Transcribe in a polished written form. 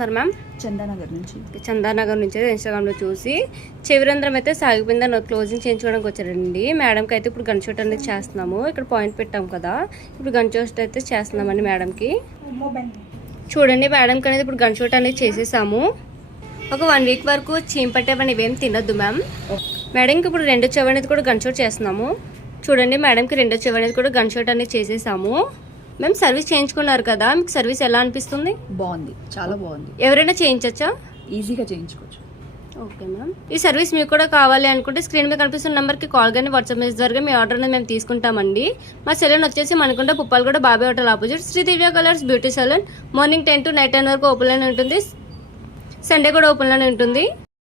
Ma'am Chandanagar నుంచి ఇన్స్టాగ్రామ్లో చూసి చివరంధ్రం అయితే సాగిపోయిందని క్లోజింగ్ చేయించుకోవడానికి వచ్చారండి. మేడంకి అయితే ఇప్పుడు గన్ షూట్ అనేది చేస్తున్నాము. ఇక్కడ పాయింట్ పెట్టాం కదా, ఇప్పుడు గన్ షూట్ అయితే చేస్తున్నామండి మేడంకి. చూడండి మేడంకి అనేది ఇప్పుడు గన్ షూట్ అనేది చేసేసాము. ఒక 1 వీక్ వరకు చీంపట్టేవని ఇవేం తినొద్దు మ్యామ్. మేడంకి ఇప్పుడు 2వ చెవి అనేది కూడా గన్ షూట్ చేస్తున్నాము. చూడండి మేడంకి 2వ చెవి అనేది కూడా గన్ షూట్ అనేది చేసేసాము. మేము సర్వీస్ చేయించుకున్నారు కదా, మీకు సర్వీస్ ఎలా అనిపిస్తుంది? బాగుంది, చాలా బాగుంది. ఎవరైనా చేయించచ్చా? ఈజీగా చేయించుకోవచ్చు. Okay ma'am. ఈ సర్వీస్ మీకు కూడా కావాలి అనుకుంటే స్క్రీన్ మీద కనిపిస్తున్న నెంబర్కి కాల్ కానీ వాట్సాప్ మెసేజ్ ద్వారా మీ ఆర్డర్ అనేది మేము తీసుకుంటామండి. మా సెలూన్ వచ్చేసి మనకుంటే Puppalaguda Babai hotel opposite Shri Divya colours beauty salon. Morning 10 to night 10 వరకు ఓపెన్లోనే ఉంటుంది. సండే కూడా ఓపెన్లోనే ఉంటుంది.